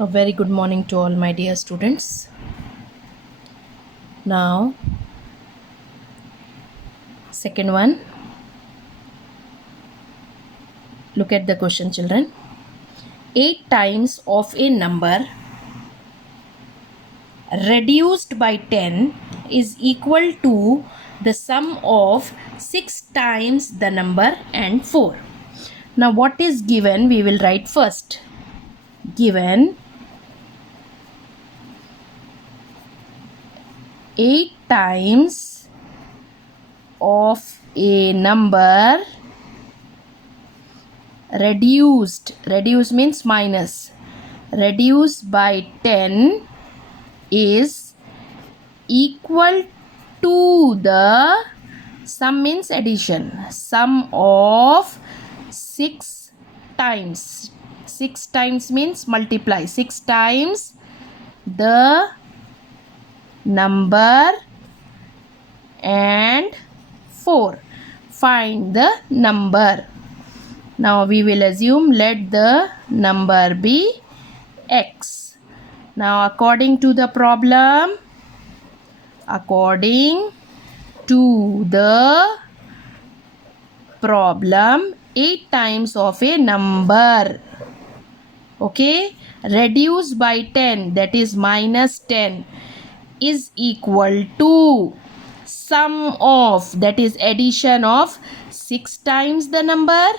A very good morning to all my dear students. Now, second one, look at the question, children. 8 times of a number reduced by 10 is equal to the sum of 6 times the number and 4. Now, what is given? We will write first. Given 8 times of a number reduced means minus, reduced by 10 is equal to the sum means addition, sum of 6 times. 6 times means multiply, 6 times the number and 4. Find the number. Now we will assume let the number be x. Now according to the 8 times of a number, okay, reduced by 10, that is minus 10, is equal to sum of, that is addition of 6 times the number,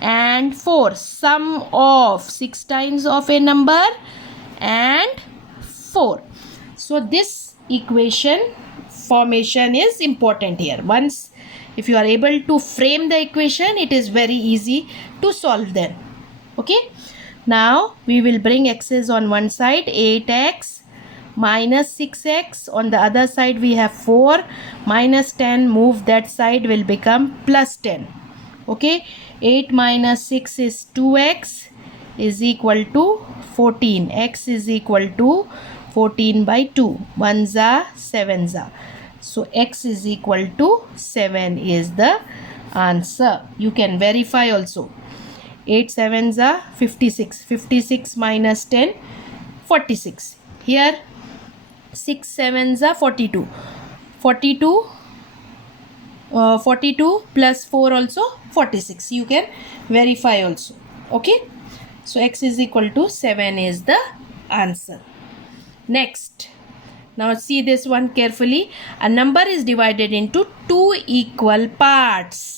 and 4, sum of 6 times of a number and 4. So this equation formation is important here. Once if you are able to frame the equation, it is very easy to solve them. Okay, now we will bring x's on one side, 8x minus 6x, on the other side we have 4 minus 10, move that side, will become plus 10. Okay, 8 minus 6 is 2x is equal to 14. X is equal to 14 by 2. 1s are 7s are. So x is equal to 7 is the answer. You can verify also. 8 7s are 56. 56 minus 10, 46. Here 6 7s are 42. 42 plus 4 also 46. You can verify also. Okay, so x is equal to 7 is the answer. Next, now see this one carefully. A number is divided into 2 equal parts.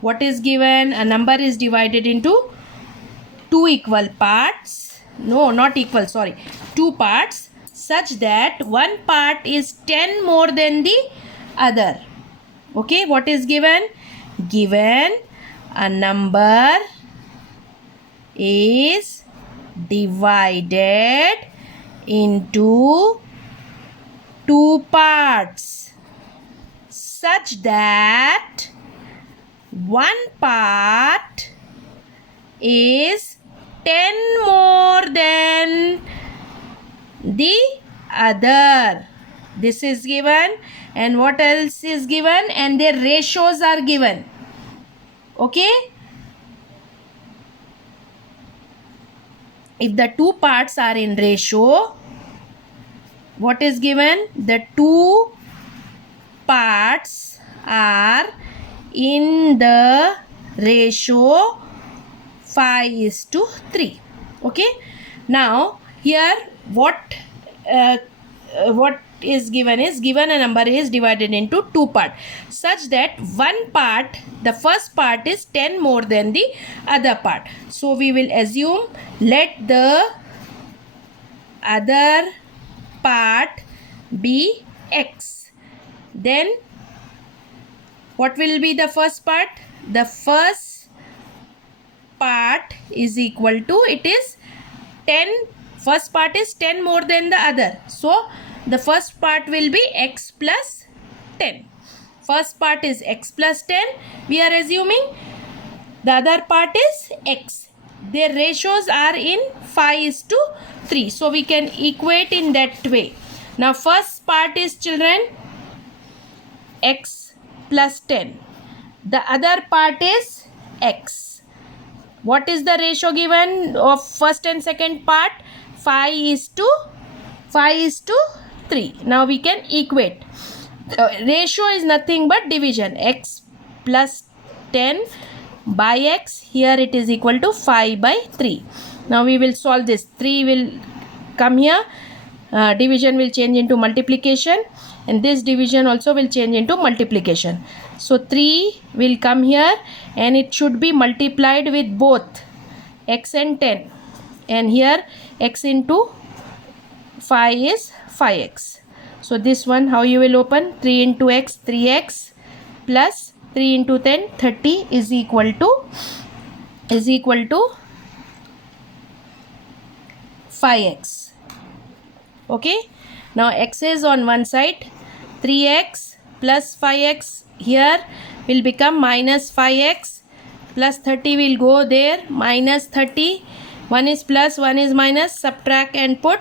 What is given? A number is divided into 2 equal parts. No, not equal, sorry, 2 parts, such that one part is 10 more than the other. Okay, what is given? Given a number is divided into 2 parts such that one part is 10 more than the other. This is given, and what else is given? And their ratios are given. Okay, if the 2 parts are in ratio, what is given? The 2 parts are in the ratio 5:3. Okay, now here what is given is, given a number is divided into 2 parts such that one part, the first part, is 10 more than the other part. So we will assume let the other part be x. Then what will be the first part? The first part is equal to, it is 10, first part is 10 more than the other, so the first part will be x plus 10. First part is x plus 10, we are assuming. The other part is x. Their ratios are in 5:3, so we can equate in that way. Now first part is, children, x plus 10. The other part is x. What is the ratio given of first and second part? 5:3. Now we can equate. Ratio is nothing but division. X plus 10 by x. Here it is equal to 5/3. Now we will solve this. 3 will come here. Division will change into multiplication, and this division also will change into multiplication. So 3 will come here, and it should be multiplied with both x and 10, and here x into 5 is 5x. So this one, how you will open? 3 into x, 3x, plus 3 into 10, 30 is equal to 5x. Okay, now x is on one side. 3x plus 5x here will become minus 5x, plus 30 will go there, minus 30. One is plus, one is minus. Subtract and put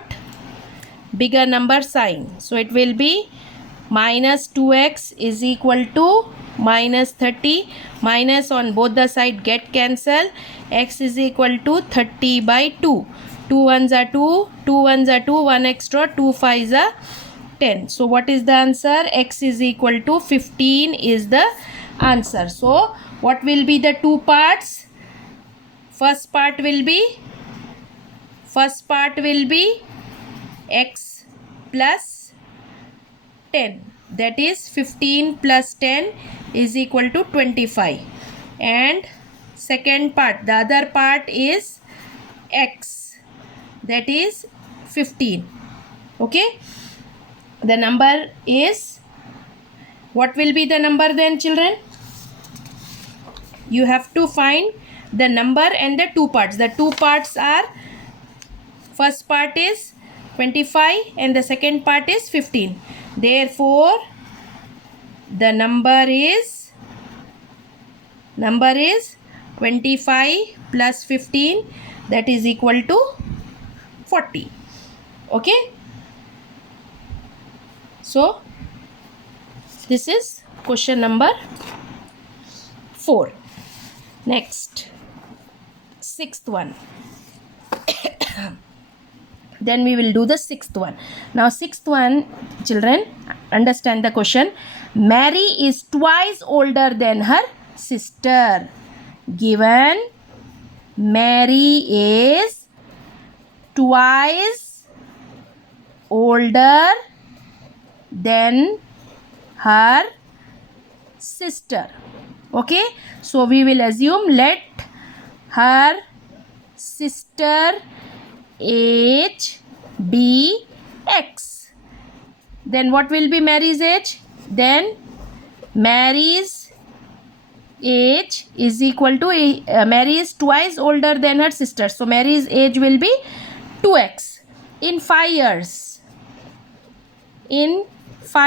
bigger number sign. So it will be minus 2x is equal to minus 30. Minus on both the side get cancel. X is equal to 30/2. 2 ones are 2, 2 ones are 2, 1 extra, 2 5s are 10. So what is the answer? X is equal to 15 is the answer. So what will be the two parts? First part will be x plus 10, that is 15 plus 10 is equal to 25, and second part, the other part is x, that is 15. Okay, the number is, what will be the number then, children? You have to find the number and the two parts. The two parts are, first part is 25 and the second part is 15. Therefore the number is 25 plus 15, that is equal to 40. Okay, so this is question number 4. Next, sixth one. Then we will do the sixth one. Now sixth one, children, understand the question. Mary is twice older than her sister. Given Mary is twice older than her sister. Okay, so we will assume, let her sister age be x. Then what will be Mary's age? Then Mary's age is equal to Mary is twice older than her sister, so Mary's age will be 2x. In 5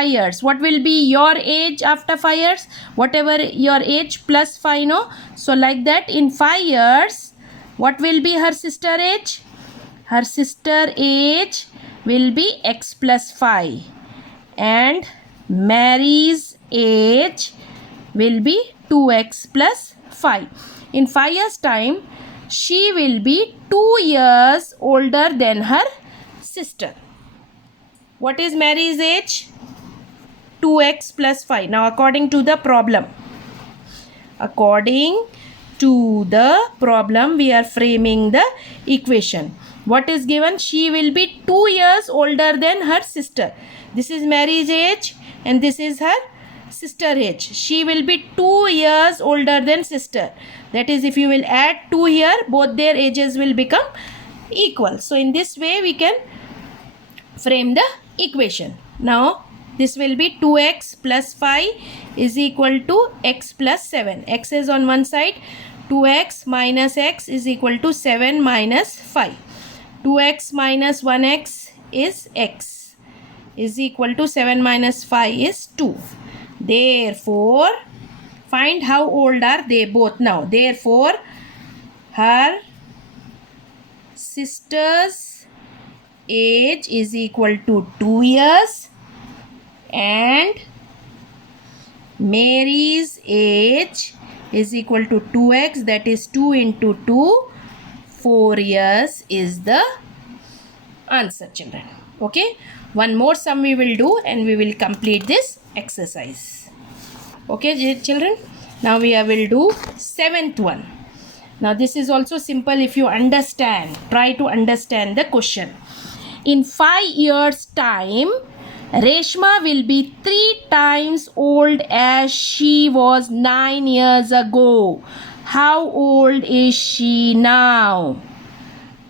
years, what will be your age after 5 years? Whatever your age plus 5, no? So like that, in 5 years, what will be her sister age? Her sister age will be x plus 5, and Mary's age will be 2x plus 5. In 5 years time, she will be 2 years older than her sister. What is Mary's age? 2x plus 5. Now according to the problem, we are framing the equation. What is given? She will be 2 years older than her sister. This is Mary's age and this is her sister age. She will be 2 years older than sister. That is, if you will add 2 here, both their ages will become equal. So in this way we can frame the equation. Now this will be 2x plus 5 is equal to x plus 7. X is on one side. 2x minus x is equal to 7 minus 5. 2x minus 1x is x is equal to 7 minus 5 is 2. Therefore, find how old are they both now. Therefore, her sister's age is equal to 2 years and Mary's age is equal to 2x, that is 2 into 2, 4 years is the answer, children. Okay, one more sum we will do and we will complete this exercise. Okay, children, now we will do 7th one. Now this is also simple if you understand. Try to understand the question. In 5 years time, Reshma will be 3 times old as she was 9 years ago. How old is she now?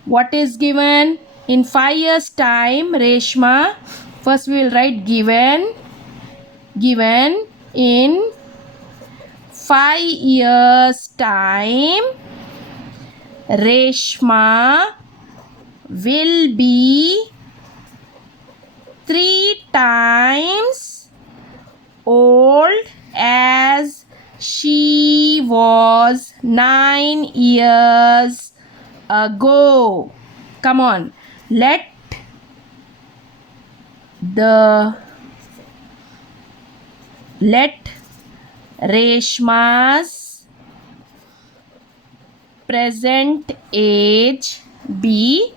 What is given? In 5 years time, Reshma, first we will write given in 5 years time, Reshma will be 3 times old as she was 9 years ago. Come on, let Reshma's present age be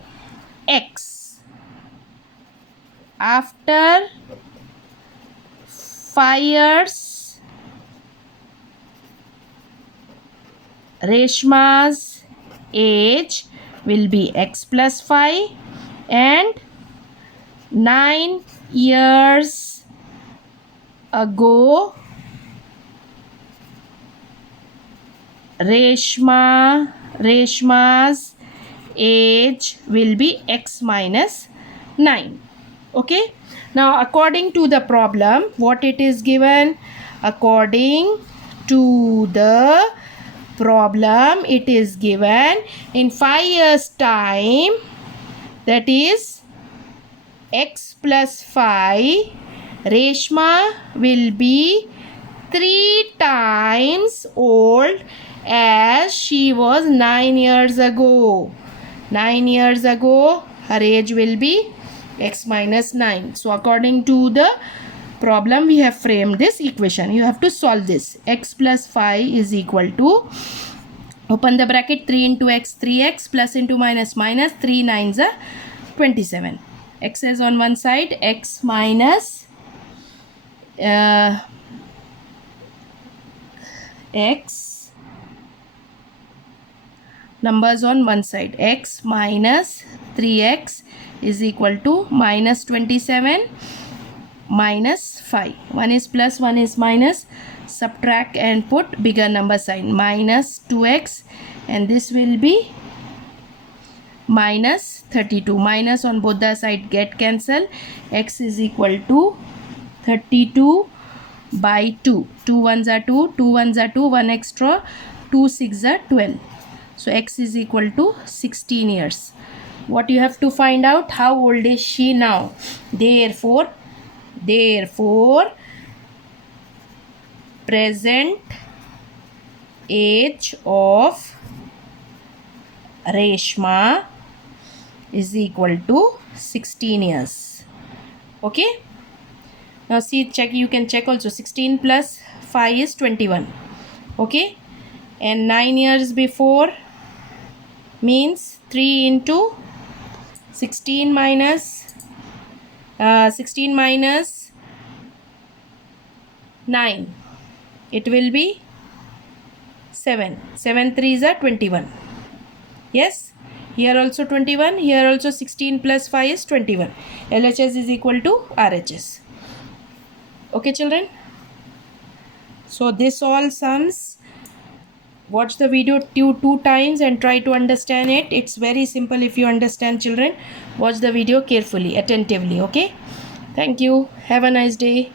X. After 5 years, Reshma's age will be X plus 5, and 9 years ago, Reshma's age will be X minus 9. Okay, now according to the problem, what it is given? According to the problem, it is given in 5 years time, that is X plus 5, Reshma will be 3 times old as she was 9 years ago. 9 years ago, her age will be X minus 9. So according to the problem, we have framed this equation. You have to solve this. X plus 5 is equal to, open the bracket, 3 into x, 3x, plus into minus minus, 3 9s are 27. X is on one side, x minus x, numbers on one side, x minus 3x is equal to minus 27 minus 5. One is plus, one is minus. Subtract and put bigger number sign, minus 2x, and this will be minus 32. Minus on both the side get cancel. X is equal to 32 by 2. 2 ones are 2, 2 ones are 2, 1 extra, 2 6 are 12. So x is equal to 16 years. What you have to find out? How old is she now? Therefore, present age of Reshma is equal to 16 years. Okay. Now see, check, you can check also. 16 plus 5 is 21. Okay. And 9 years before means 3 into 16 minus 9. It will be 7. 7 3s are 21. Yes. Here also 21. Here also 16 plus 5 is 21. LHS is equal to RHS. Okay, children. So this all sums. Watch the video two times and try to understand it. It's very simple if you understand, children. Watch the video carefully, attentively. Okay. Thank you. Have a nice day.